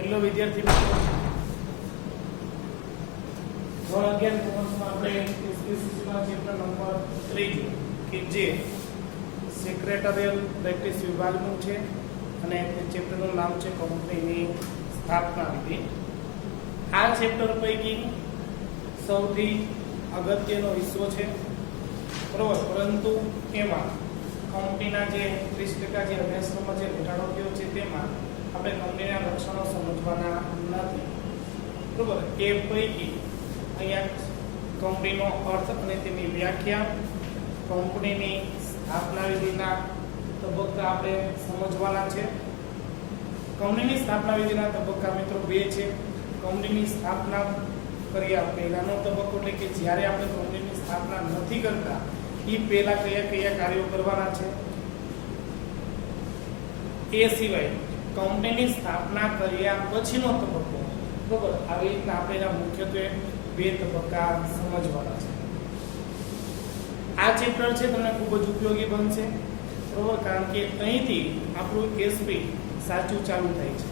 Hello વિદ્યાર્થી મિત્રો, ધોરણ 11 કોમર્સમાં આપણે એસપીસીસીમાં ચેપ્ટર નંબર 3 કે જે સેક્રેટરીયલ પ્રેક્ટિસ વિભાગનું છે અને તે ચેપ્ટરનું નામ છે કંપનીની સ્થાપના વિધિ. આ ચેપ્ટર પૈકી સૌથી અગત્યનો હિસ્સો છે, બરોબર. પરંતુ એમાં કંપનીના જે 30% જે અભ્યાસક્રમમાં જે ઘટાડો થયો છે તેમાં આપણે કંપનીના લક્ષણો સમજવાના નથી, બરોબર. એ પૈકી અહીંયા કંપનીનો અર્થ અને તેની વ્યાખ્યા, કંપનીની સ્થાપના વિધિના તબક્કા આપણે સમજવાના છે. કંપનીની સ્થાપના વિધિના તબક્કા મિત્રો 2 છે. કંપનીની સ્થાપના કર્યા પહેલાનો તબક્કો એટલે કે જ્યારે આપણે કંપનીની સ્થાપના નથી કરતા એ પહેલા કયા કયા કાર્યો કરવાના છે. એ સિવાય કંપનીની સ્થાપના કર્યા પછીનો તબક્કો, બરોબર. આવી રીતના આપણે એના મુખ્યત્વે 2 તબક્કા સમજવાના છે. આ ચેપ્ટર છે તમને ખૂબ જ ઉપયોગી બનશે, બરોબર, કારણ કે અહીંથી આપણું એસપી સાચું ચાલુ થાય છે.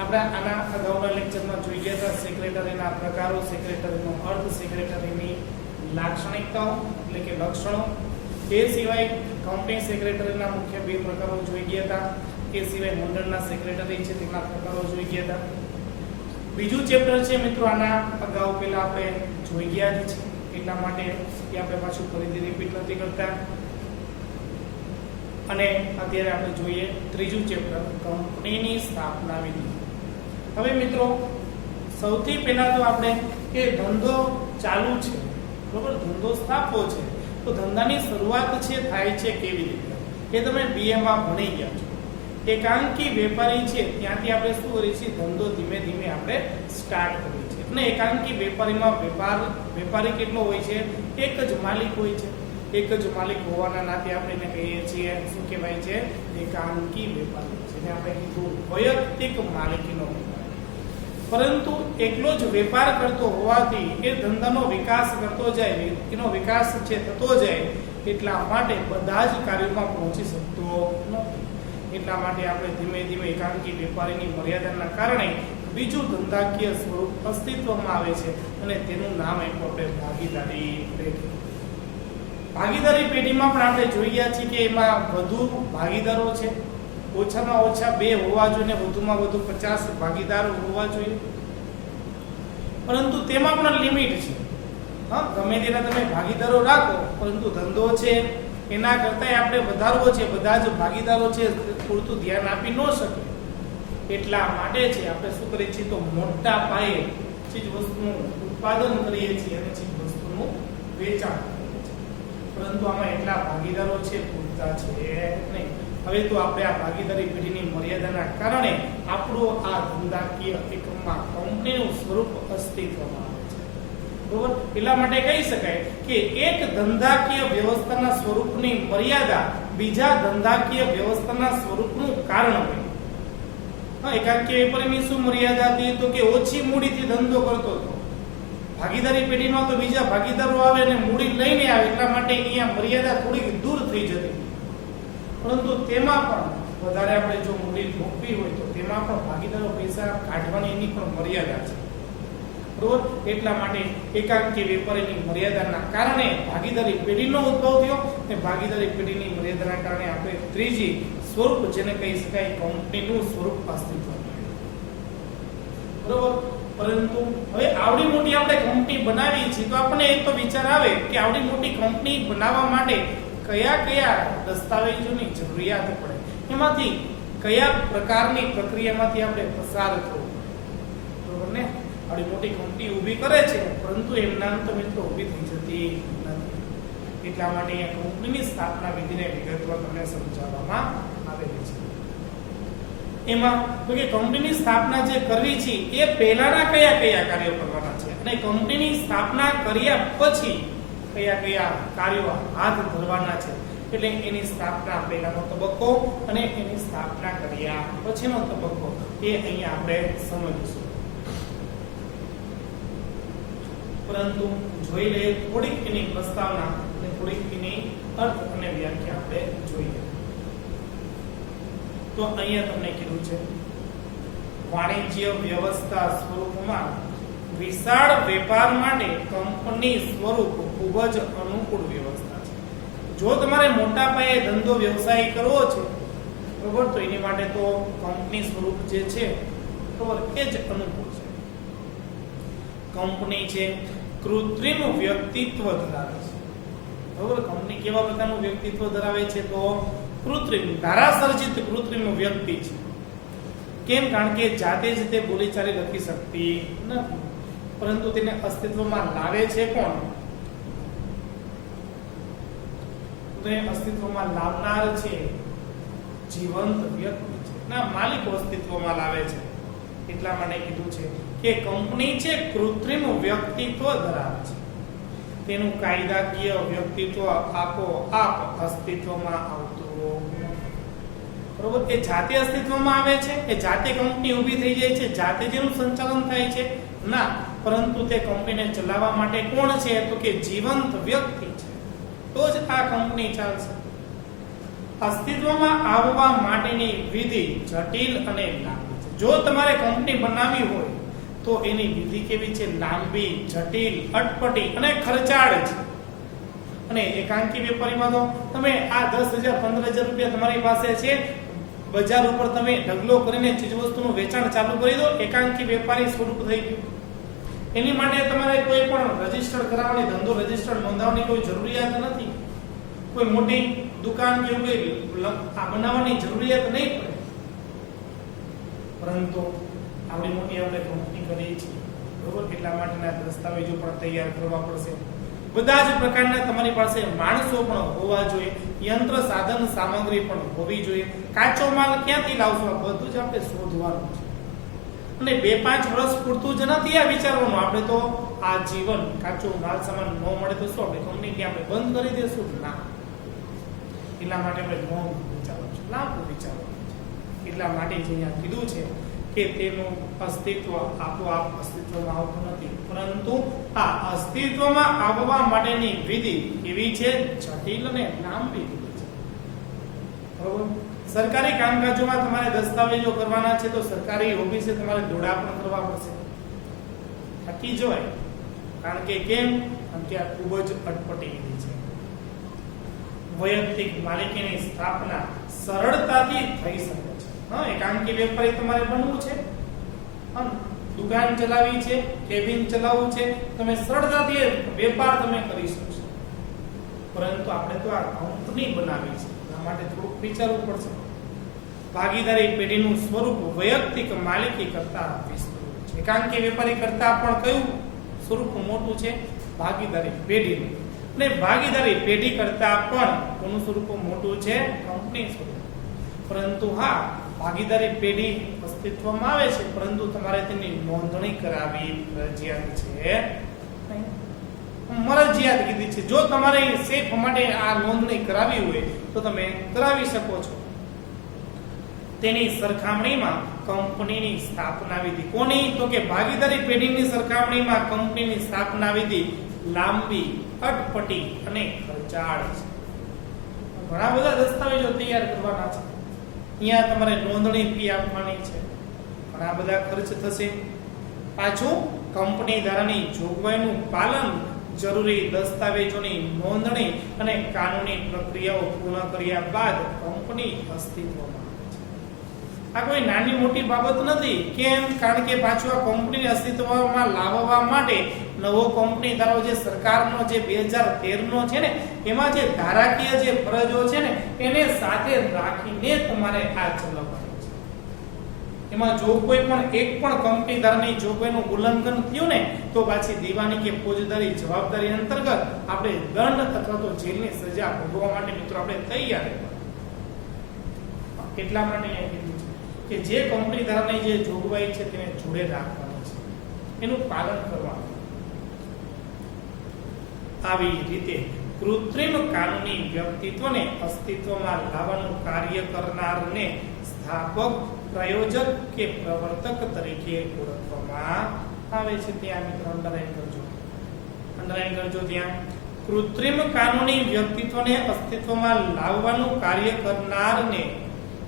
આપણે આના અગાઉના લેક્ચરમાં જોઈ ગયા હતા સેક્રેટરીના પ્રકારો, સેક્રેટરીનો અર્થ, સેક્રેટરીની લાક્ષણિકતાઓ એટલે કે લક્ષણો. એ સિવાય કંપની સેક્રેટરીના મુખ્ય 2 પ્રકારો જોઈ ગયા હતા. એ સિવાય મંડળના સેક્રેટરી છે તેના પ્રકારો જોઈ ગયા હતા. બીજું ચેપ્ટર છે મિત્રો, આના અગાઉ પહેલા આપણે જોઈ ગયા જ છે, એટલા માટે એ આપણે પાછું ફરીથી રિપીટ નથી કરતા. અને અત્યારે આપણે જોઈએ ત્રીજું ચેપ્ટર, કંપનીની સ્થાપના વિધિ. હવે મિત્રો સૌથી પહેલા તો આપણે કે ધંધો ચાલુ છે, બરોબર, ધંધો સ્થાપવો છે, તો ધંધાની શરૂઆત છે થાય છે કેવી રીતે એ તમે બીએમાં ભણી ગયા છો. એકાંકી વેપારી છે ત્યાંથી આપણે શું કરીએ છીએ, ધંધો ધીમે ધીમે આપણે સ્ટાર્ટ કરીએ છીએ. અને એકાંકી વેપારીમાં વેપારી કેટલો હોય છે, એક જ માલિક હોય છે. એક જ માલિક હોવાના નાતે આપણે એને કહીએ છીએ શું કહેવાય છે, એકાંકી વેપારી છે. એને આપણે કીધું વૈયક્તિક માલિકીનો વેપાર. પરંતુ એકલો જ વેપાર કરતો હોવાથી એ ધંધાનો વિકાસ કરતો જાય, એનો વિકાસ છે થતો જાય, એટલા માટે બધા જ કાર્યોમાં પહોંચી શકતો નથી. એટલા માટે આપણે ધીમે ધીમે એકાંકી વેપારીની મર્યાદાના કારણે બીજું ધંધાકીય સ્વરૂપ અસ્તિત્વમાં આવે છે અને તેનું નામ આપ્યું આપણે ભાગીદારી પેઢી. ભાગીદારી પેઢીમાં પણ આપણે જોઈ ગયા છીએ કે એમાં વધુ ભાગીદારો છે, ઓછામાં ઓછા 2 હોવા જોઈએ, વધુમાં વધુ 50 ભાગીદારો હોવા જોઈએ. પરંતુ તેમાં પણ લિમિટ છે. હા, ગમે તેના તમે ભાગીદારો રાખો, પરંતુ ધંધો છે એના કરતાં આપણે વધારવો છે, બધા જ ભાગીદારો છે પૂરતું ધ્યાન આપી ન શકે. એટલા માટે છે આપણે શું કરીએ છીએ, તો મોટા પાયે ચીજ વસ્તુનું ઉત્પાદન કરીએ છીએ અને ચીજ વસ્તુનું વેચાણ કરીએ છીએ. પરંતુ આમાં એટલા ભાગીદારો છે પૂરતા છે નહીં. હવે તો આપણે આ ભાગીદારી પેઢીની મર્યાદાના કારણે આપણું આ ધંધાકીય એકમમાં કંપનીનું સ્વરૂપ અસ્તિત્વમાં આવે છે, બરોબર. એટલા માટે કહી શકાય કે એક ધંધાકીય વ્યવસ્થાના સ્વરૂપની મર્યાદા બીજા ધંધાકીય વ્યવસ્થાના સ્વરૂપનું કારણ હોય. હા, એકાંકી વેપારીની શું મર્યાદા હતી, તો કે ઓછી મૂડીથી ધંધો કરતો હતો. ભાગીદારી પેઢીમાં તો બીજા ભાગીદારો આવે અને મૂડી લઈને આવે, એટલા માટે અહીંયા મર્યાદા થોડીક દૂર થઈ જતી. પરંતુ તેમાં પણ વધારે આપણે જો મૂડી મૂકવી હોય તો તેમાં પણ ભાગીદારો પૈસા કાઢવાની એની પણ મર્યાદા છે, બરોબર. એટલા માટે એકાંકી વેપારીની મર્યાદાના કારણે ભાગીદારી પેઢીનો ઉદ્ભવ થયો અને ભાગીદારી પેઢીની મર્યાદાના કારણે આપણે ત્રીજી સ્વરૂપ જેને કહી શકાય કંપનીનું સ્વરૂપ અસ્તિત્વમાં, બરોબર. પરંતુ હવે આવડી મોટી આપણે કંપની બનાવી છે તો આપણને એક તો વિચાર આવે કે આવડી મોટી કંપની બનાવવા માટે કયા કયા દસ્તાવેજોની જરૂરિયાત પડે, એમાંથી કયા પ્રકારની પ્રક્રિયામાંથી આપણે પસાર થવું, બરોબર ને. આવડી મોટી કંપની ઊભી કરે છે પરંતુ એમના તો મિત્રો ઊભી થઈ જતી નથી. એટલા માટે અહીંયા કંપનીની સ્થાપના વિધિને વિગતવાર તમને સમજાવવામાં આવેલી છે. એમાં તો કે કંપનીની સ્થાપના જે કરવી છે એ પહેલાના કયા કયા કાર્યો કરવાના છે અને કંપનીની સ્થાપના કર્યા પછી કયા કયા કાર્યો હાથ ધરવાના છે. એટલે એની સ્થાપના પહેલાનો તબક્કો અને એની સ્થાપના કર્યા પછીનો તબક્કો એ અહીંયા આપણે સમજીશું. પરંતુ જોઈ લઈએ થોડીક એની પ્રસ્તાવના અને થોડીક એની અર્થ અને વ્યાખ્યા આપણે જોઈએ. તો અહીંયા તમને કીધું છે વાણિજ્ય વ્યવસ્થા સ્વરૂપમાં વિશાળ વેપાર માટે કંપની સ્વરૂપ ખૂબ જ અનુકૂળ વ્યવસ્થા છે. જો તમારે મોટા પાયે ધંધો વ્યવસાય કરવો છે બરોબર, તો એની માટે તો કંપની સ્વરૂપ જે છે બરોબર એ જ અનુકૂળ છે. કંપની છે કૃત્રિમ વ્યક્તિત્વ ધરાવે છે. બરોબર, કંપની કેવા પ્રકારનું વ્યક્તિત્વ ધરાવે છે? તો કૃત્રિમ, ધારાસર્જિત કૃત્રિમ વ્યક્તિ છે. કેમ? કારણ કે જાતે જ તે બોલીચાલી લખી શકતી નથી, પરંતુ તેને અસ્તિત્વમાં લાવે છે કોણ? તેને અસ્તિત્વમાં લાવનાર છે જીવંત વ્યક્તિ છે, ના માલિકો અસ્તિત્વમાં લાવે છે. એટલા માટે કીધું છે કે કંપની છે કૃત્રિમ વ્યક્તિત્વ ધરાવે છે. તેનું કાયદાકીય વ્યક્તિત્વ આપોઆપ અસ્તિત્વમાં આવતું બરોબર, એ જાતે અસ્તિત્વમાં આવે છે, એ જાતે કંપની ઊભી થઈ જાય છે, જાતે જેનું સંચાલન થાય છે ના, પરંતુ તે કંપનીને ચલાવવા માટે કોણ છે? તો કે જીવંત વ્યક્તિ છે, તો જ આ કંપની ચાલશે. અસ્તિત્વમાં આવવા માટેની વિધિ જટિલ અને લાંબી છે. જો તમારે કંપની બનાવવી હોય તો એની વિધિ કેવી છે? લાંબી, જટિલ, અટપટી અને ખર્ચાળ છે. અને એકાંકી વેપારીમાં તો તમે આ 10,000 15,000 રૂપિયા તમારી પાસે છે, બજાર ઉપર તમે ઢગલો કરીને ચીજવસ્તુનું વેચાણ ચાલુ કરી દો, એકાંકી વેપારી સ્વરૂપ થઈ ગયું. એની માટે તમારે કોઈ પણ રજીસ્ટર કરાવવાની, ધંધો રજીસ્ટર નોંધાવવાની કોઈ જરૂરિયાત નથી. કોઈ મોટી દુકાન કે એવું કોઈ બનાવવાની જરૂરિયાત નહીં પડે. પરંતુ આવડી મોટી આપણે કંપની કરીએ છીએ બરોબર, એટલા માટેના દસ્તાવેજો પણ તૈયાર કરવા પડશે. બધા જ પ્રકારના તમારી પાસે માણસો પણ હોવા જોઈએ, યંત્ર સાધન સામગ્રી પણ હોવી જોઈએ. કાચો માલ ક્યાંથી લાવશો? બધું જ આપણે શોધવાનું છે. અને 2-5 વર્ષ પૂરતું જ નથી આ વિચારવાનું. આપણે તો આ જીવન કાચો માલ સામાન ન મળે તો શું આપણે કંપની ત્યાં આપણે બંધ કરી દેશું? ના, એટલા માટે આપણે લોંગ વિચારવાનું છે, લાંબુ વિચારવાનું છે. એટલા માટે જ અહીંયા કીધું છે કે તેનું અસ્તિત્વ આપોઆપ અસ્તિત્વમાં આવતું નથી, પરંતુ આ અસ્તિત્વમાં આવવા માટેની વિધિ એવી છે જટિલ અને લાંબી વિધિ છે. બરોબર, સરકારી કામકાજોમાં તમારે દસ્તાવેજો કરવાના છે તો સરકારી ઓફિસે તમારે દોડા પણ કરવા પડશે. થાકી જવાય, કારણ કે કેમ? કારણ કે આ ખૂબ જ અટપટી વિધિ છે. વૈયક્તિક માલિકીની સ્થાપના સરળતાથી થઈ શકે છે. એકાંકી વેપારી તમારે બનવું છે, દુકાન ચલાવી છે, કેબિન ચલાવવું છે, તમે સરળતાથી વેપાર તમે કરી શકશો. પરંતુ આપણે તો આ કંપની બનાવી છે, એના માટે થોડુંક વિચારવું પડશે. ભાગીદારી પેઢીનું સ્વરૂપ વૈયક્તિક માલિકી કરતા વિસ્તૃત છે. એકાંકી વેપારી કરતા પણ કયું સ્વરૂપ મોટું છે? ભાગીદારી પેઢીનું. અને ભાગીદારી પેઢી કરતા પણ કોનું સ્વરૂપ મોટું છે? કંપની સ્વરૂપ. પરંતુ હા, ભાગીદારી પેઢી અસ્તિત્વમાં આવે છે, પરંતુ તમારે તેની નોંધણી કરાવવી ફરજિયાત છે, મરજિયાત કીધી છે. જો તમારે શેઠ માટે આ નોંધણી કરાવવી હોય તો તમે કરાવી શકો છો. તેની સરખામણીમાં કંપનીની સ્થાપના વિધિ કોની? તો કે ભાગીદારી પેઢીની સરખામણીમાં કંપનીની સ્થાપના વિધિ લાંબી, અટપટી અને ખર્ચાળ છે. ઘણા બધા દસ્તાવેજો તૈયાર કરવાના છે. અહીંયા તમારે નોંધણી ફી આપવાની છે, ઘણા બધા ખર્ચ થશે. પાછું કંપની ધારાની જોગવાઈનું પાલન, જરૂરી દસ્તાવેજોની નોંધણી અને કાનૂની પ્રક્રિયાઓ પૂર્ણ કર્યા બાદ કંપની અસ્તિત્વમાં આવે છે. આ કોઈ નાની મોટી બાબત નથી. કેમ? કારણ કે પાછું આ કંપનીને અસ્તિત્વમાં લાવવા માટે નવો કંપની ધારો જે સરકારનો જે 2013 નો છે ને, એમાં જે ધારાકીય જે ફરજો છે ને, એને સાથે રાખીને તમારે આ ચલાવવાનું છે. એમાં જો કોઈ પણ એક પણ કંપની ધારાની જોગવાઈનું ઉલ્લંઘન થયું ને, તો પાછી દીવાની કે ફોજદારી જવાબદારી અંતર્ગત આપણે દંડ અથવા તો જેલની સજા ભોગવવા માટે મિત્રો આપણે તૈયાર રહેવા. એટલા માટે એ કીધું છે કે જે કંપની ધારાની જે જોગવાઈ છે તેને જોડે રાખવાની છે, એનું પાલન કરવાનું. આવી રીતે કૃત્રિમ કાનૂની વ્યક્તિત્વને અસ્તિત્વમાં લાવવાનું કાર્ય કરનારને સ્થાપક, પ્રયોજક કે પ્રવર્તક તરીકે ઓળખવામાં આવે છે. ત્યાં મિત્રો અંડરલાઈન કરજો. ત્યાં કૃત્રિમ કાનૂની વ્યક્તિત્વને અસ્તિત્વમાં લાવવાનું કાર્ય કરનારને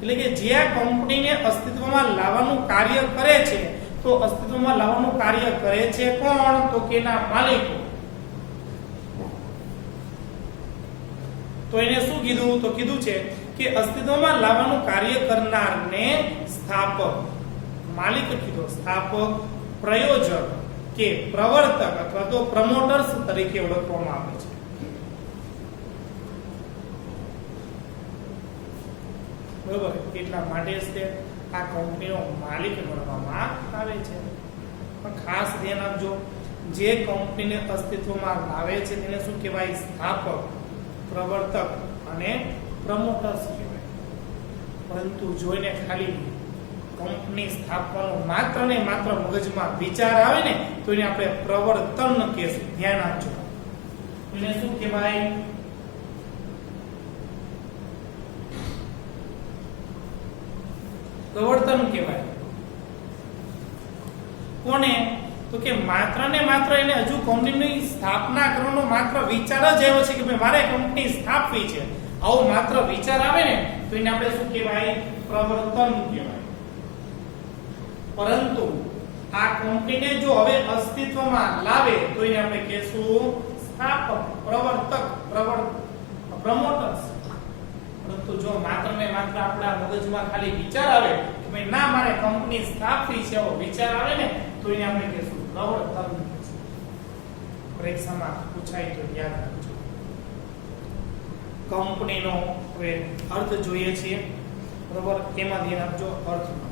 એટલે કે જે આ કંપનીને અસ્તિત્વમાં લાવવાનું કાર્ય કરે છે, તો અસ્તિત્વમાં લાવવાનું કાર્ય કરે છે કોણ? તો કે એના માલિકો. તો એને શું કીધું? તો કીધું છે કે અસ્તિત્વમાં લાવવાનું કાર્ય કરનારને સ્થાપક, માલિક કીધો, સ્થાપક, પ્રયોજક કે પ્રવર્તક અથવા તો પ્રમોટર્સ તરીકે ઓળખવામાં આવે છે. બરોબર, એટલા માટે જ તે આ કંપનીનો માલિક ગણવામાં આવે છે. પણ ખાસ ધ્યાન આપજો, જે કંપનીને અસ્તિત્વમાં લાવે છે તેને શું કહેવાય? સ્થાપક, પ્રવર્તક અને પ્રમોટર્સ કહેવાય. પરંતુ જોઈને ખાલી કંપની સ્થાપવાનો માત્ર ને માત્ર મગજમાં વિચાર આવે ને તો એને આપણે પ્રવર્તન કહેશું. ધ્યાન આપજો, એને શું કહેવાય? પ્રવર્તન કહેવાય. કોને? તો કે માત્ર ને માત્ર એને હજુ કંપનીની સ્થાપના કરવાનો માત્ર વિચાર જ આવ્યો છે કે ભાઈ મારે કંપની સ્થાપવી છે, આવો માત્ર વિચાર આવે ને તો એને આપણે શું કહેવાય? પ્રવર્તન કહેવાય. પરંતુ આ કંપનીને જો હવે અસ્તિત્વમાં લાવે તો એને આપણે કહેશું સ્થાપક, પ્રવર્તક, પ્રમોટર્સ. પરંતુ જો માત્ર ને માત્ર આપણા મગજમાં ખાલી વિચાર આવે કે ભાઈ ના મારે કંપની સ્થાપવી છે, એવો વિચાર આવે ને તો એને આપણે કહેશું પ્રવર્તન. પરીક્ષામાં પૂછાય તો યાદ રાખજો. કંપનીનો હવે અર્થ જોઈએ છીએ, બરોબર? એમાં ધ્યાન આપજો અર્થમાં.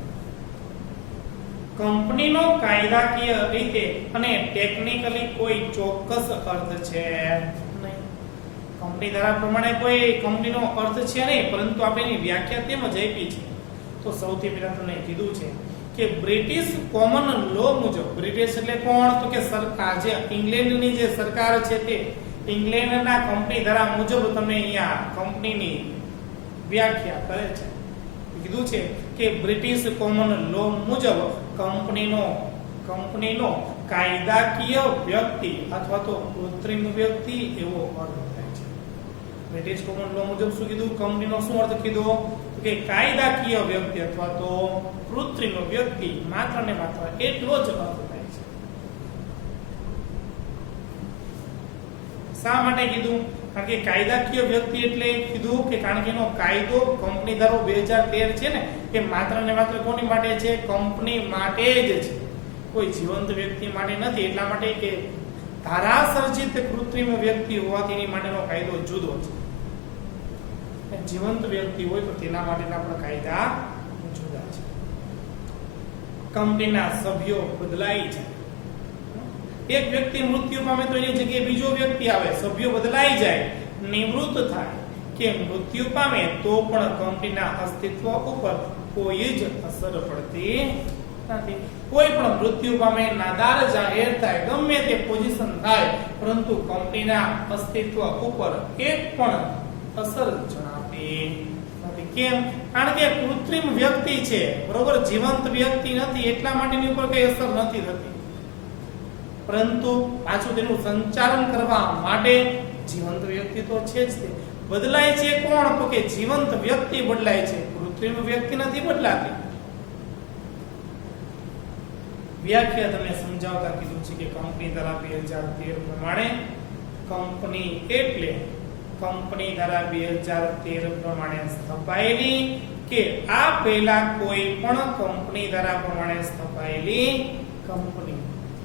કંપનીનો કાયદાકીય રીતે અને ટેકનિકલી કોઈ ચોક્કસ અર્થ છે નહીં. કંપની ધારા પ્રમાણે કોઈ કંપનીનો અર્થ છે નહીં, પરંતુ આપણે એની વ્યાખ્યા તેમ જ આપી છે. તો સૌથી પહેલા તમને કીધું છે કે બ્રિટિશ કોમન લો મુજબ, બ્રિટિશ એટલે કોણ? તો કે સરકાર, જે ઇંગ્લેન્ડની જે સરકાર છે તે ઇંગ્લેન્ડના કંપની ધારા મુજબ તમને અહીંયા કંપનીની વ્યાખ્યા કરે છે. કીધું છે કે બ્રિટિશ કોમન લો મુજબ કંપનીનો કાયદાકીય વ્યક્તિ અથવા તો કૃત્રિમ વ્યક્તિ એવો અર્થ થાય છે. બ્રિટિશ કોમન લો મુજબ શું કીધું? કંપનીનો શું અર્થ કીધો? તો કે કાયદાકીય વ્યક્તિ અથવા તો કૃત્રિમ વ્યક્તિ, માત્ર ને માત્ર એટલો જ અર્થ થાય છે. શા માટે કીધું? કારણ કે કાયદાકીય વ્યક્તિ એટલે કીધું કે કારણ કે એનો કાયદો કંપની ધારો 2013 છે ને એ માત્ર ને માત્ર કોની માટે છે? કંપની માટે જ છે, કોઈ જીવંત વ્યક્તિ માટે નથી. એટલા માટે કે ધારાસર્જિત કૃત્રિમ વ્યક્તિ હોવાથી એની માટેનો કાયદો જુદો છે. જીવંત વ્યક્તિ હોય તો તેના માટેના પણ કાયદા જુદા છે. કંપનીના સભ્યો બદલાય છે. એક વ્યક્તિ મૃત્યુ પામે તો એની જગ્યાએ બીજો વ્યક્તિ આવે, સભ્યો બદલાઈ જાય, નિવૃત્ત થાય કે મૃત્યુ પામે તો પણ કંપનીના અસ્તિત્વ ઉપર કોઈ જ અસર પડતી નથી. કોઈ પણ મૃત્યુ પામે, નાદાર જાહેર થાય, ગમે તે પોઝિશન થાય, પરંતુ કંપનીના અસ્તિત્વ ઉપર એક પણ અસર જણાતી નથી. કેમ? કારણ કે કૃત્રિમ વ્યક્તિ છે, બરોબર? જીવંત વ્યક્તિ નથી, એટલા માટે એની ઉપર કઈ અસર નથી થતી. પરંતુ પાછું તેનું સંચાલન કરવા માટે જીવંત વ્યક્તિ તો છે જ. તે બદલાય છે કોણ? તો કે જીવંત વ્યક્તિ બદલાય છે, કૃત્રિમ વ્યક્તિ નથી બદલાતી. વ્યાખ્યા તમને સમજાવતા કીધું છે કે કંપની ધારા 2013 પ્રમાણે કંપની એટલે કંપની ધારા 2013 પ્રમાણે સ્થપાયેલી કે આ પહેલા કોઈ પણ કંપની ધારા પ્રમાણે સ્થપાયેલી કંપની.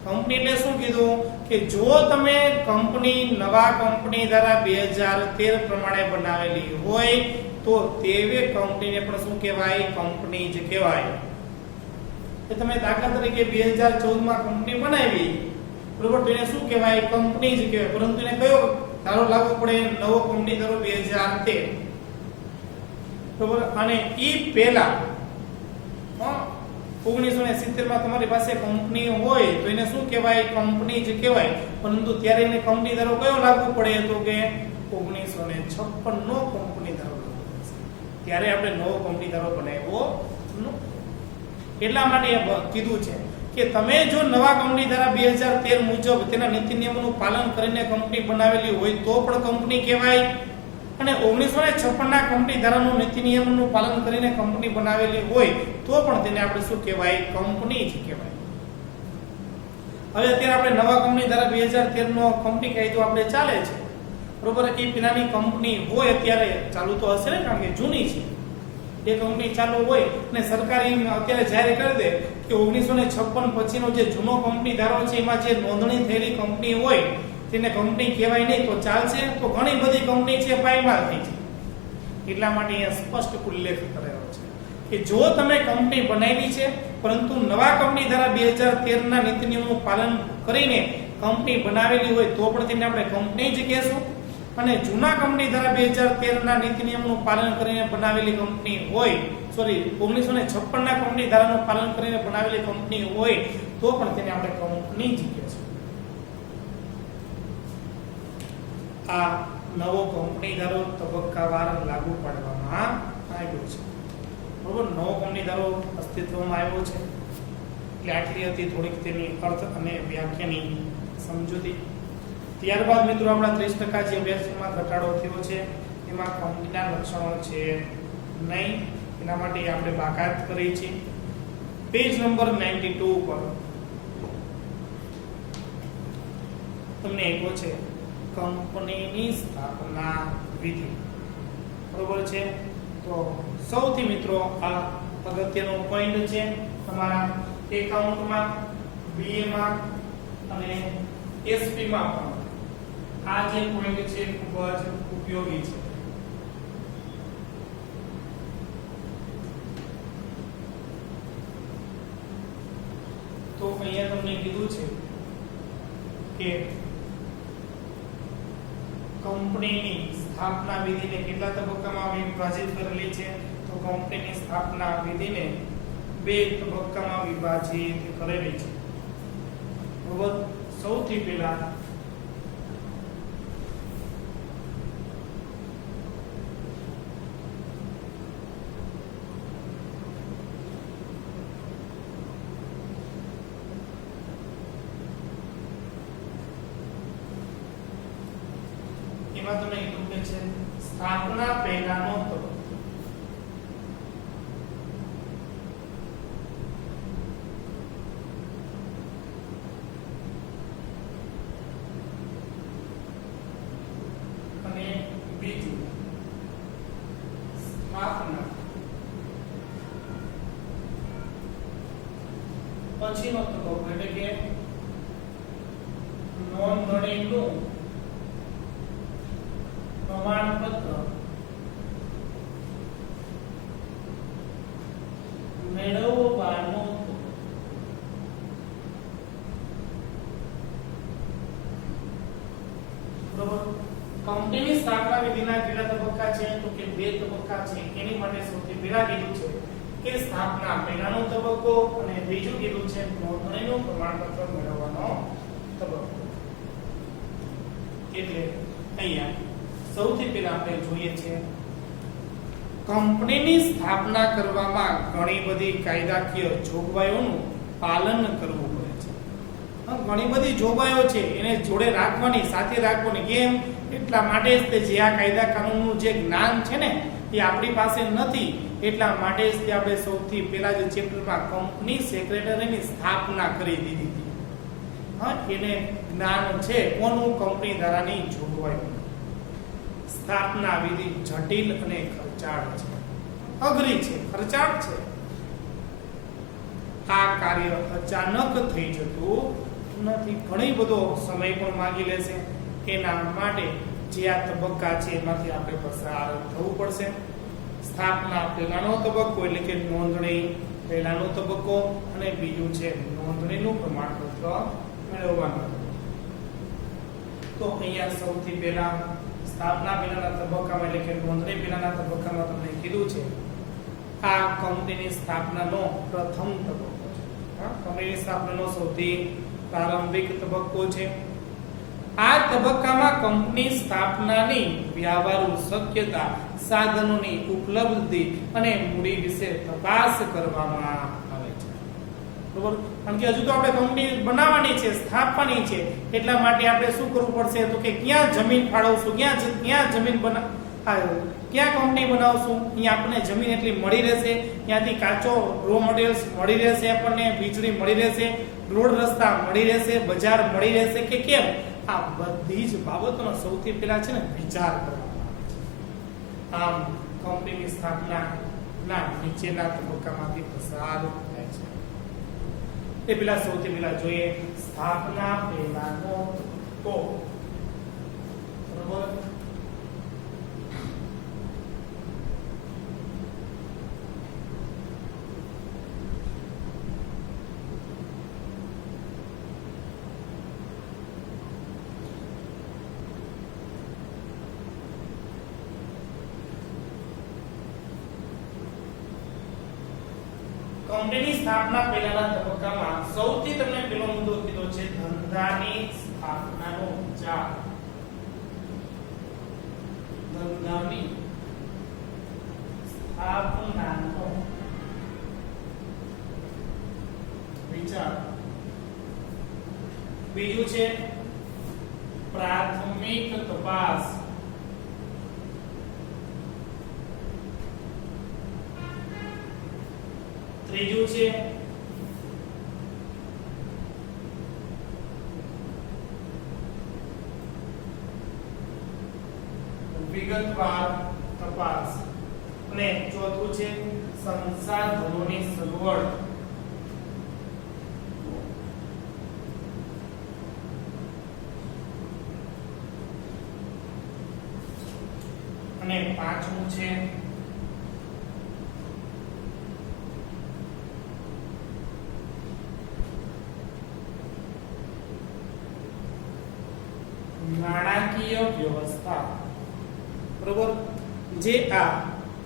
કંપની એટલે શું કીધું? કે જો તમે કંપની નવા કંપની ધારા 2013 પ્રમાણે બનાવેલી હોય તો તેવી કંપનીને પણ શું કહેવાય? કંપની જ કહેવાય. કે તમે દાખલા તરીકે 2014 માં કંપની બનાવી, બરોબર? તો એને શું કહેવાય? કંપની જ કહેવાય. પરંતુ એને કયો ધારો લાગુ પડે? નવો કંપની ધારો 2013, બરોબર? અને ઈ પહેલા 1970 માં તમારી પાસે કંપની હોય તો એને શું કહેવાય? કંપની જ કહેવાય. પરંતુ ત્યારે એને કંપની ધારો કયો લાગુ પડે? તો કે 1956 નો કંપની ધારો લાગુ પડે. ત્યારે આપણે નવો કંપની ધારો બનાવ્યો નથી. એટલા માટે કીધું છે કે તમે જો નવા કંપની ધારા 2013 મુજબ તેના નીતિ નિયમોનું પાલન કરીને કંપની બનાવેલી હોય તો પણ કંપની કહેવાય. અને 1956 ના કંપની ધારાનું નીતિ નિયમોનું પાલન કરીને કંપની બનાવેલી હોય તો પણ તેને આપણે શું કહેવાય? કંપની જ કહેવાય. હવે અત્યારે આપણે નવા કંપની ધારા 2013 નો કંપની કાયદો આપણે ચાલે છે, બરોબર? એ પેલાની કંપની હોય અત્યારે ચાલુ તો હશે ને, કારણ કે જૂની છે એ કંપની ચાલુ હોય અને સરકાર અત્યારે જાહેર કરી દે કે 1956 પછીનો જે જૂનો કંપની ધારો છે એમાં જે નોંધણી થયેલી કંપની હોય તેને કંપની કહેવાય નહીં તો ચાલશે. તો ઘણી બધી કંપની છે પાયમાલ થઈ છે. એટલા માટે અહીંયા સ્પષ્ટ ઉલ્લેખ કરેલો છે કે જો તમે કંપની બનાવી છે પરંતુ નવા કંપની ધારા 2013 ના નીતિ નિયમોનું પાલન કરીને કંપની બનાવેલી હોય તો પણ તેને આપણે કંપની જ કહેશું. અને જૂના કંપની ધારા 2013 ના નીતિ નિયમોનું પાલન કરીને બનાવેલી કંપની હોય, સોરી 1956 ના કંપની ધારાનું પાલન કરીને બનાવેલી કંપની હોય તો પણ તેને આપણે કંપની જ કહેશું. આ નવો કંપની ધારો તબક્કાવાર લાગુ પાડવામાં આવ્યો છે, બરોબર? નવો કંપની ધારો અસ્તિત્વમાં આવ્યો છે એટલે આટલી હતી થોડીક તેની અર્થ અને વ્યાખ્યાની સમજૂતી. ત્યારબાદ મિત્રો આપણા 30% જે અભ્યાસક્રમમાં ઘટાડો થયો છે એમાં કંપનીના લક્ષણો છે નહીં, એના માટે આપણે બાકાત કરી છે. પેજ નંબર 92 પર તમને આપ્યો છે કંપનીની સ્થાપના વિધિ, બરોબર છે? તો સૌથી મિત્રો આ અગત્યનો પોઈન્ટ છે તમારા એકાઉન્ટમાં, બીએમાં અને એસપીમાં પણ આ જે પોઈન્ટ છે ખૂબ જ ઉપયોગી છે. તો અહીંયા તમને કીધું છે કે કંપનીની સ્થાપના વિધિને કેટલા તબક્કામાં વિભાજિત કરેલી છે? તો કંપનીની સ્થાપના વિધિને 2 તબક્કામાં વિભાજિત કરેલી છે, બરોબર? સૌથી પહેલા એમાં તમને કીધું કે છે સ્થાપના પહેલાનો તબક્કો. અને બીજું સ્થાપના પછીનો તબક્કો એટલે કે નોંધણીનું પ્રમાણપત્ર મેળવવાનો. બરોબર? કંપનીની સ્થાપના વિધિના કેટલા તબક્કા છે? તો કે 2 તબક્કા છે. એની માટે સૌથી પહેલા કીધું છે કે સ્થાપના પહેલાનો તબક્કો અને બીજું કીધું છે નોંધણીનું પ્રમાણપત્ર મેળવવાનો તબક્કો. એટલે અહીંયા સૌથી પહેલા આપણે જોઈએ છે કંપનીની સ્થાપના કરવામાં ઘણી બધી કાયદાકીય જોગવાઈઓનું પાલન કરવું પડે છે. ઘણી બધી જોગવાઈઓ છે એને જોડે રાખવાની, સાથે રાખવાની. કેમ? એટલા માટે જ તે જે આ કાયદા કાનૂનનું જે જ્ઞાન છે ને એ આપણી પાસે નથી, એટલા માટે જ તે આપણે સૌથી પહેલા જે ચેપ્ટરમાં કંપની સેક્રેટરીની સ્થાપના કરી દીધી હતી. એને જ્ઞાન છે કોનું? કંપની ધારાની જોગવાઈ. સ્થાપના વિધિ જટિલ અને ખર્ચાળ છે, અઘરી છે, ખર્ચાળ છે. આ કાર્ય અચાનક થઈ જતું નથી, ઘણી બધો સમય પણ માંગી લેશે. એના માટે જે આ તબક્કા છે એમાંથી આપણે પસાર થવું પડશે. સ્થાપના પહેલાનો તબક્કો એટલે કે નોંધણી પહેલાનો તબક્કો અને બીજું છે નોંધણીનું પ્રમાણપત્ર મેળવવાનું. તો અહીંયા સૌથી પહેલા સ્થાપના પહેલાના તબક્કામાં એટલે કે નોંધણી પહેલાના તબક્કામાં તમને કીધું છે આ કંપનીની સ્થાપનાનો પ્રથમ તબક્કો છે. કંપનીની સ્થાપનાનો સૌથી પ્રારંભિક તબક્કો છે. આ તબક્કામાં કંપની સ્થાપનાની વ્યવહારુ શક્યતા, સાધનોની ઉપલબ્ધિ અને મૂડી વિશે તપાસ કરવામાં આવે છે, બરોબર? કારણ કે હજુ તો આપણે કંપની બનાવવાની છે, સ્થાપવાની છે, એટલા માટે આપણે શું કરવું પડશે? તો કે ક્યાં જમીન ફાળવશું, ક્યાં જમીન ક્યાં કંપની બનાવશું? અહીંયા આપણને જમીન એટલી મળી રહેશે, ત્યાંથી કાચો રો મટીરિયલ્સ મળી રહેશે, આપણને વીજળી મળી રહેશે, રોડ રસ્તા મળી રહેશે, બજાર મળી રહેશે કે કેમ? આ બધી જ બાબતોનો સૌથી પહેલા છે ને વિચાર કરવામાં આવે છે. આમ કંપનીની સ્થાપના ના નીચેના તબક્કામાંથી પસાર થાય છે. તે પહેલા સૌથી પહેલા જોઈએ સ્થાપના પહેલાનો તબક્કો. બરોબર? કંપનીની સ્થાપના પહેલાના તબક્કામાં સૌથી તમને પહેલો મુદ્દો કીધો છે ધંધાની સ્થાપનાનો વિચાર. ધંધાની સ્થાપનાનો વિચાર. બીજું છે પ્રાથમિક તપાસ. ત્રીજું છે વિગતવાર તપાસ અને ચોથું છે સંસાધનોની સગવડ. અને પાંચમું છે નાણાકીય વ્યવસ્થા. બરોબર? જે આ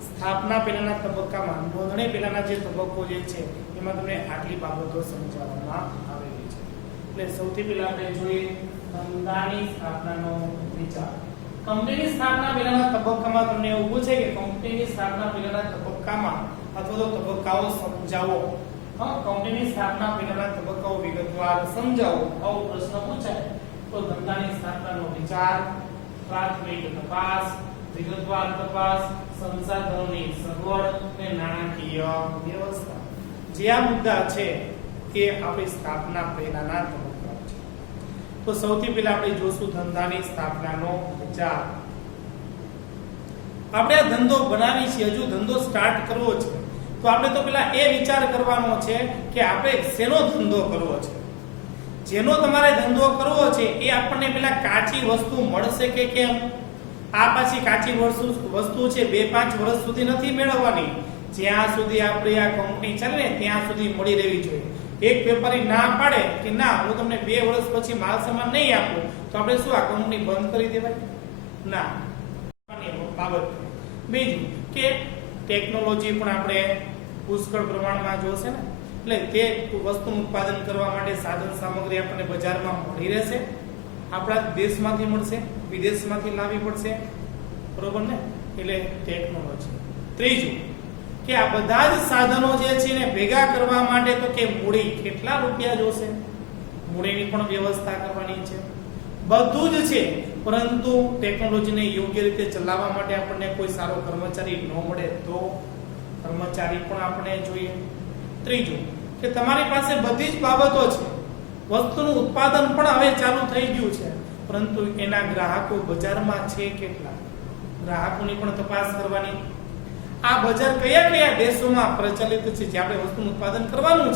સ્થાપના પહેલાના તબક્કામાં નોંધણી પહેલાના જે તબક્કો જે છે એમાં તમને આટલી બાબતો સમજાવવામાં આવેલી છે. એટલે સૌથી પહેલા આપણે જોઈએ ધંધાની સ્થાપનાનો વિચાર. કંપનીની સ્થાપના પહેલાના તબક્કામાં તમને એવું પૂછે કે કંપનીની સ્થાપના પહેલાના તબક્કામાં અથવા તો તબક્કાઓ સમજાવો. કંપનીની સ્થાપના પહેલાના તબક્કાઓ વિગતવાર સમજાવો, આવો પ્રશ્ન પૂછાય તો ધંધાની સ્થાપનાનો વિચાર, પ્રાથમિક તપાસ, વિગતવાર તપાસ, સંસાધનોની સગવડ અને નાણાકીય વ્યવસ્થા. જે આ મુદ્દા છે એ આપણી સ્થાપના પહેલાના તબક્કા છે. તો સૌથી પહેલા આપણે જોશું ધંધાની સ્થાપનાનો વિચાર. આપણે આ ધંધો બનાવી છે, હજુ ધંધો સ્ટાર્ટ કરવો છે, તો આપણે તો પહેલા એ વિચાર કરવાનો છે કે આપણે શેનો ધંધો કરવો છે. જેનો તમારે ધંધો કરવો છે એ આપણને પેલા કાચી વસ્તુ મળશે કે કેમ? આ પાછી કાચી વસ્તુ છે 2-5 વર્ષ સુધી નથી મેળવવાની. જ્યાં સુધી આપણી આ કંપની ચાલે ને ત્યાં સુધી મળી રહેવી જોઈએ. એક વેપારી ના પાડે કે ના હું તમને 2 વર્ષ પછી માલ સામાન નહીં આપું તો આપણે શું આ કંપની બંધ કરી દેવાય? ના. બાબત બીજું કે ટેકનોલોજી પણ આપણે પુષ્કળ પ્રમાણમાં જોશે ને, એટલે તે વસ્તુનું ઉત્પાદન કરવા માટે સાધન સામગ્રી આપણને બજારમાં મળી રહેશે. આપણા દેશમાંથી મળશે, વિદેશમાંથી લાવવી પડશે. બરોબર ને? એટલે ટેકનોલોજી. ત્રીજું કે આ બધા જ સાધનો જે છે ને ભેગા કરવા માટે તો કે મૂડી કેટલા રૂપિયા જોશે? મૂડીની પણ વ્યવસ્થા કરવાની છે. બધું જ છે, પરંતુ ટેકનોલોજીને યોગ્ય રીતે ચલાવવા માટે આપણને કોઈ સારો કર્મચારી ન મળે તો કર્મચારી પણ આપણે જોઈએ. ત્રીજું કે તમારી પાસે બધી જ બાબતો છે, વસ્તુનું ઉત્પાદન પણ હવે ચાલુ થઈ ગયું છે, પરંતુ એના ગ્રાહકો બજારમાં છે કેટલા? ગ્રાહકોની પણ તપાસ કરવાની. આ બજાર કયા કયા દેશોમાં પ્રચલિત છે, જે આપણે વસ્તુનું ઉત્પાદન કરવાનું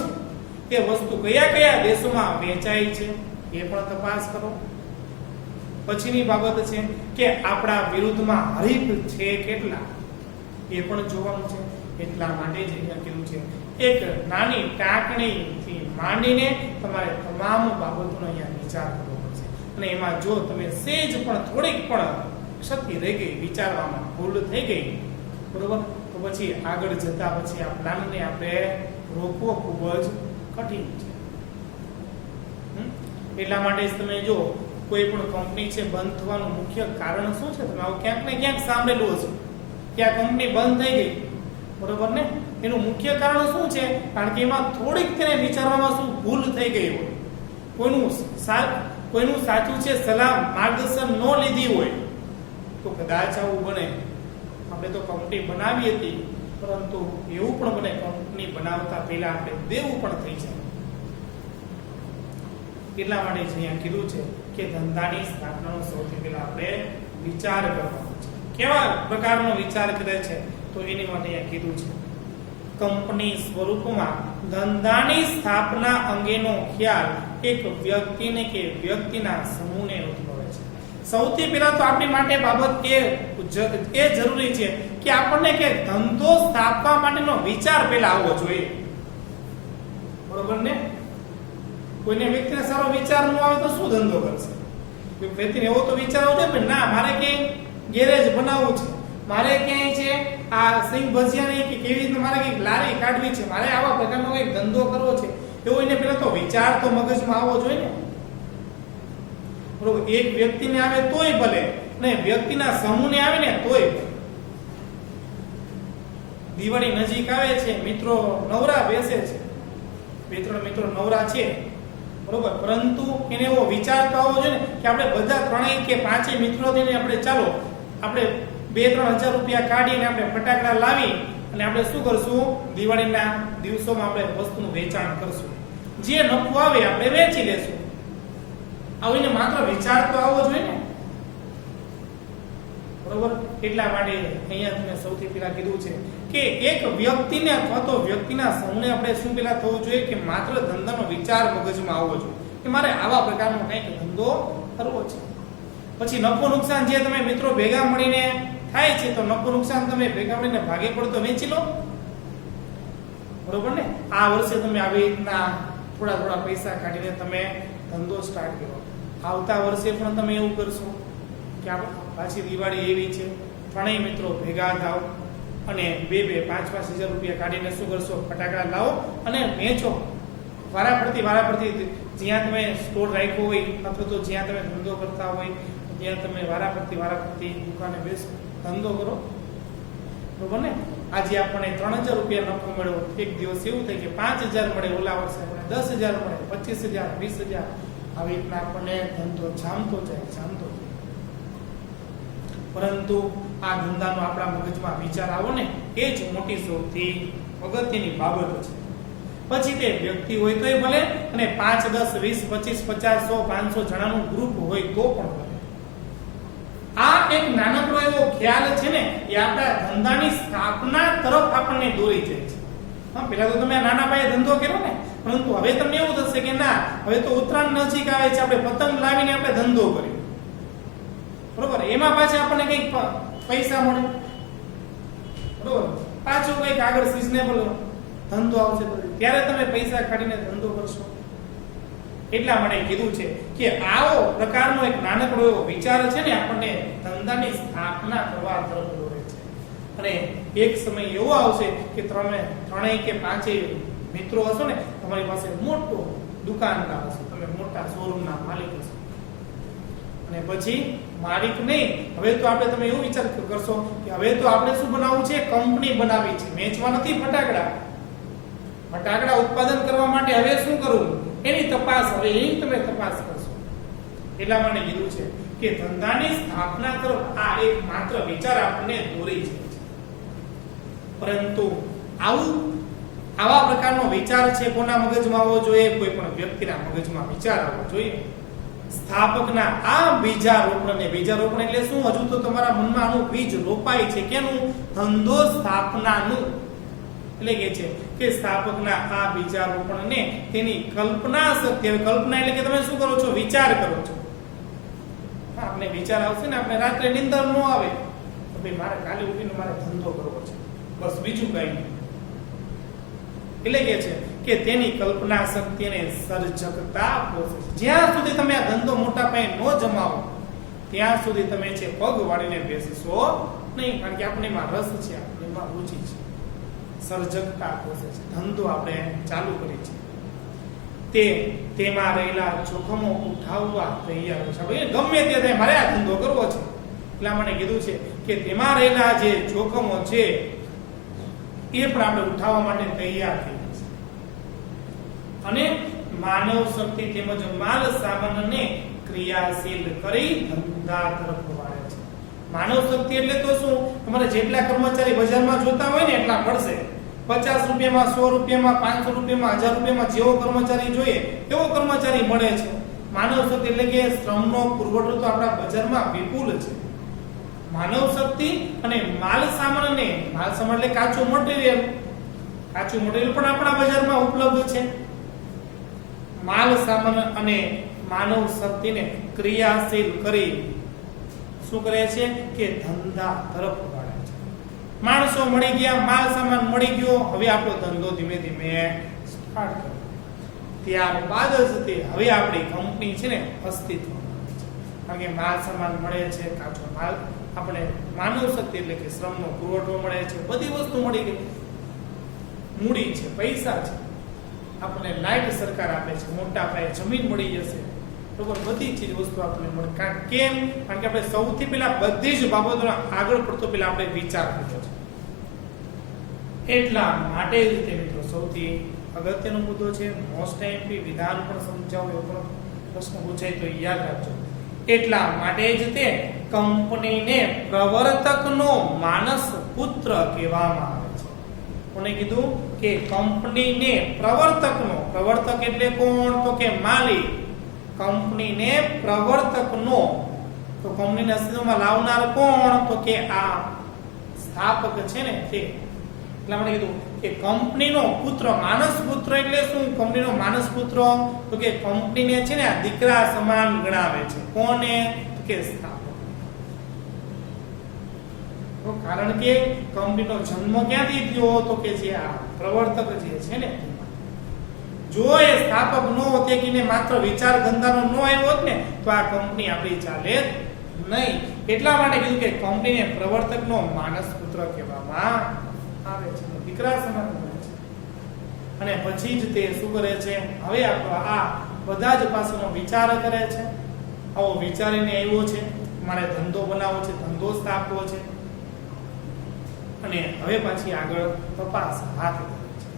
છે એ વસ્તુ કયા કયા દેશોમાં વેચાય છે એ પણ તપાસ કરો. પછીની બાબત છે કે આપણા વિરુદ્ધમાં હરીફ છે કેટલા એ પણ જોવાનું છે. એટલા માટે જ અહીંયા કીધું છે એક નાની ટાંકણીથી માંડીને તમારે તમામ બાબતોનો અહીંયા વિચાર કરવો પડશે. અને એમાં જો તમે સેજ પણ થોડીક પણ ક્ષતિ રહી ગઈ, વિચારવામાં ભૂલ થઈ ગઈ, બરોબર, તો પછી આગળ જતા પછી આ પ્લાનને આપણે રોકવો ખૂબ જ કઠિન છે. એટલા માટે જ તમે જો કોઈ પણ કંપની છે બંધ થવાનું મુખ્ય કારણ શું છે? તમે આવું ક્યાંક ને ક્યાંક સાંભળેલું હશે કે આ કંપની બંધ થઈ ગઈ, બરોબર ને? એનું મુખ્ય કારણ શું છે? કારણ કે એમાં થોડીક તેને વિચારવામાં શું ભૂલ થઈ ગઈ હોય, કોઈનું સાચું છે સલાહ માર્ગદર્શન ન લીધી હોય, તો કદાચ આવું બને. આપણે તો કંપની બનાવી હતી, પરંતુ એવું પણ બને કંપની બનાવતા પહેલા આપણે દેવું પણ થઈ જાય. એટલા માટે અહીંયા કીધું છે કે ધંધાની સ્થાપનાનો સૌથી પહેલા આપણે વિચાર કરવાનો છે. કેવા પ્રકારનો વિચાર કરે છે તો એની માટે અહીંયા કીધું છે, કંપની સ્વરૂપમાં ધંધાની સ્થાપના અંગેનો ખ્યાલ એક વ્યક્તિને કે વ્યક્તિના સમૂહને ઉદ્ભવે છે. સૌથી પહેલા તો આપણી માટે બાબત એ જરૂરી છે કે આપણને કે ધંધો સ્થાપવા માટેનો વિચાર પહેલા આવવો જોઈએ. બરોબર ને? કોઈને વ્યક્તિને સારો વિચાર ન આવે તો શું ધંધો કરશે? વ્યક્તિને એવો તો વિચાર આવવો જોઈએ, ના મારે ક્યાંય ગેરેજ બનાવવું છે, મારે ક્યાંય છે આ સિંગ ભજીયાની કે કેવી રીતે મારે કંઈક લારી કાઢવી છે, મારે આવા પ્રકારનો કંઈક ધંધો કરવો છે, એવો એને પહેલા તો વિચાર તો મગજમાં આવવો જોઈએ ને. બરોબર? એક વ્યક્તિને આવે તોય ભલે, ને વ્યક્તિના સમૂહને આવે ને તોય ભલે. દિવાળી નજીક આવે છે, મિત્રો નવરા બેસે છે, બે ત્રણ મિત્રો નવરા છે, બરોબર, પરંતુ એને એવો વિચાર તો આવવો જોઈએ ને કે આપણે બધા ત્રણેય કે પાંચેય મિત્રો થઈને આપણે ચાલો આપણે 2-3 હજાર રૂપિયા કાઢીને આપણે ફટાકડા લાવી અને આપણે શું કરશું, દિવાળીના દિવસોમાં આપણે વસ્તુનું વેચાણ કરશું, જે નફો આવે આપણે વેચી લેશું. આવીને માત્ર વિચાર તો આવવો જોઈએ ને. બરોબર? એટલા માટે અહીંયા તમે સૌથી પહેલા કીધું છે કે એક વ્યક્તિને અથવા તો વ્યક્તિના સમૂહને આપણે શું પહેલા થવું જોઈએ કે માત્ર ધંધાનો વિચાર મગજમાં આવવો જોઈએ કે મારે આવા પ્રકારનો કંઈક ધંધો કરવો છે. પછી નફો નુકસાન જે તમે મિત્રો ભેગા મળીને થાય છે, તો નફો નુકસાન તમે ભેગા મળીને ભાગે પડો તો વેચી લો. બરોબર ને? આ વર્ષે તમે આવી રીતના થોડા પૈસા કાઢીને તમે ધંધો સ્ટાર્ટ કરો. આવતા વર્ષે પણ તમે એવું કરશો કે પાછી દિવાળી એવી છે, ત્રણેય મિત્રો ભેગા થાવ અને 2-5 હજાર રૂપિયા કાઢીને શું કરશો, ફટાકડા લાવો અને વેચો. વારાફરતી જ્યાં તમે સ્ટોર રાખ્યો હોય અથવા તો જ્યાં તમે ધંધો કરતા હોય ત્યાં તમે વારાફરતી દુકાને બેસો, ધંધો કરો. બરોબર ને? આજે આપણને 3000 રૂપિયા નફો મળ્યો, એક દિવસ એવું થાય કે 5000 મળે, ઓલા વર્ષે આપણને 10000 મળે, 25000, 20000, આવી રીતના આપણને ધંધો જામતો જાય. પરંતુ આ ધંધાનો આપણા મગજમાં વિચાર આવો ને, એ જ મોટી સૌથી અગત્યની બાબતો છે. પછી તે વ્યક્તિ હોય તોય ભલે અને 5, 10, 20, 25, 50, 100, 500 જણાનું ગ્રુપ હોય તો પણ ભલે. આ એક નાનકડો એવો ખ્યાલ છે ને, એ આપણા ધંધાની સ્થાપના તરફ આપણને દોરી જાય છે. હા, પેલા તો તમે નાના પાયે ધંધો કર્યો ને, પરંતુ હવે તમને એવું થશે કે ના, હવે તો ઉત્તરાયણ નજીક આવે છે, આપણે પતંગ લાવીને આપણે ધંધો કર્યો. બરોબર? એમાં પાછા આપણને કંઈક પૈસા મળે. બરોબર? પાછું કંઈક આગળ સિઝનેબલ ધંધો આવશે, ત્યારે તમે પૈસા કાઢીને ધંધો કરશો. એટલા માટે કીધું છે કે આવો પ્રકારનો એક નાનકડો એવો વિચાર છે ને, આપણને ધંધાની સ્થાપના કરવા તરફ દોરે છે. અને એક સમય એવો આવશે કે તમે ત્રણેય કે પાંચેય મિત્રો હશો ને, તમારી પાસે મોટો દુકાનદાર હશે, તમે મોટા શોરૂમના માલિક હશો. અને પછી માલિક નહીં, હવે તો આપણે તમે એવું વિચાર કરશો કે હવે તો આપણે શું બનાવવું છે, કંપની બનાવી છે, વેચવા નથી ફટાકડા ઉત્પાદન કરવા માટે હવે શું કરવું, એની તપાસ, હવે એની તમે તપાસ કરશો. એટલા માટે કીધું છે કે ધંધાની સ્થાપના તરફ આ એક માત્ર વિચાર આપણને દોરી છે. પરંતુ આવા પ્રકારનો વિચાર છે કોના મગજમાં આવવો જોઈએ, કોઈ પણ વ્યક્તિના મગજમાં વિચાર આવવો જોઈએ. સ્થાપકના આ બીજારોપણ એટલે શું, હજુ તો તમારા મનમાં આનું બીજ રોપાય છે, કેનું, ધંધો સ્થાપનાનું. એટલે કે સ્થાપકના આ બીજારોપણને તેની કલ્પના શક્તિ, કલ્પના એટલે કે તમે શું કરો છો, વિચાર કરો છો. આપણે વિચાર આવશે ને, આપણે રાત્રે નિંદર ન આવે તો ભાઈ મારે કાલે ઉઠીને મારે ધંધો કરવો છે, બસ બીજું કઈ નહીં. એટલે કે તેની કલ્પના શક્તિને સર્જકતા પોષે છે. જ્યાં સુધી તમે આ ધંધો મોટા પાયે ન જમાવો ત્યાં સુધી તમે છે પગ વાળીને બેસશો નહીં, કારણ કે આપણે એમાં રસ છે, આપણે એમાં રુચિ છે. સર્જકતા પોષે છે. ધંધો આપણે ચાલુ કરી છે, તેમાં રહેલા જોખમો ઉઠાવવા તૈયાર છે. ગમે તે થાય મારે આ ધંધો કરવો છે, એટલા માટે કીધું છે કે તેમાં રહેલા જે જોખમો છે એ પણ આપણે ઉઠાવવા માટે તૈયાર થઈ છે. અને માનવ શક્તિ તેમજ માલ સામાનને ક્રિયાશીલ કરી ધંધા તરફ વાળે છે. માનવ શક્તિ એટલે તો શું? તમારે જેટલા કર્મચારી બજારમાં જોતા હોય ને એટલા મળશે. 50 રૂપિયામાં, 100 રૂપિયામાં, 500 રૂપિયામાં, 1000 રૂપિયામાં જેવો કર્મચારી જોઈએ એવો કર્મચારી મળે છે. માનવ શક્તિ એટલે કે શ્રમનો પુરવઠો તો આપણા બજારમાં વિપુલ છે. માનવ શક્તિ અને માલ સામાન એટલે કાચું મટીરીયલ પણ આપણા બજારમાં ઉપલબ્ધ છે. માલ સામાન અને માનવ શક્તિને ક્રિયાશીલ કરી શું કરે છે કે ધંધા તરફ વળે છે. માણસો મળી ગયા, માલ સામાન મળી ગયો, હવે આપણો ધંધો ધીમે ધીમે સ્ટાર્ટ કર્યો. ત્યારબાદ જ તે હવે આપણી કંપની છે ને અસ્તિત્વમાં આવે છે. કારણ કે માલ સામાન મળે છે, કાચો માલ આપણે માનવ શક્તિ એટલે કે શ્રમનો પુરવઠો મળે છે, બધી વસ્તુ મળી ગઈ, મૂડી છે, પૈસા છે, આપણને લાઈટ સરકાર આપે છે, મોટા પાયે જમીન મળી જશે, બરોબર, બધી ચીજ વસ્તુ આપણને મળે. કેમ? કારણ કે આપણે સૌથી પહેલા બધી જ બાબતોનો આગળ પડતો પહેલા આપણે વિચાર કર્યો છે. એટલા માટે જ તે મિત્રો સૌથી અગત્યનો મુદ્દો છે. મોસ્ટ એમપી વિધાન પણ સમજાવો એવો પણ પ્રશ્ન પૂછાય તો યાદ રાખજો. એટલા માટે જ તે કંપનીને પ્રવર્તકનો માનસ પુત્ર કહેવામાં આવે છે. કોને કીધું કે કંપનીને પ્રવર્તક એટલે કોણ? તો કે માલિક. કંપનીને પ્રવર્તકનો, તો કંપનીને અસ્તિત્વમાં લાવનાર કોણ? તો કે આ સ્થાપક છે ને તે. એટલા માટે કીધું કે કંપનીનો પુત્ર, માનસ પુત્ર એટલે શું? કંપનીનો માનસ પુત્ર તો કે કંપનીને છે ને આ દીકરા સમાન ગણાવે છે. કોને? તો કે સ્થાપક. કારણ કે કંપનીનો જન્મ ક્યાંથી થયો? તો કે જે આ પ્રવર્તક જે છે ને, જો એ સ્થાપક નો હોત કે માત્ર વિચાર ધંધાનો નો આવ્યો હોત ને તો આ કંપની આપણી ચાલે નહીં. એટલા માટે કીધું કે કંપનીને પ્રવર્તકનો માનસ પુત્ર કહેવામાં આવે છે, દીકરા સમાન ગણાય છે. અને પછી જ તે શું કરે છે? હવે આપણો આ બધા જ પાસેનો વિચાર કરે છે. આવો વિચારીને આવ્યો છે, મારે ધંધો બનાવવો છે, ધંધો સ્થાપવો છે, અને હવે પાછી આગળ તપાસ હાથ ધરે છે.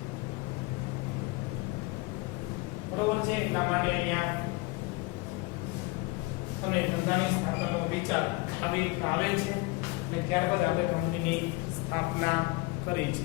બરોબર છે? એટલા માટે અહીંયા તમને ધંધાની સ્થાપનાનો વિચાર આવે છે અને ત્યારબાદ આપણે કંપનીની સ્થાપના કરી છે.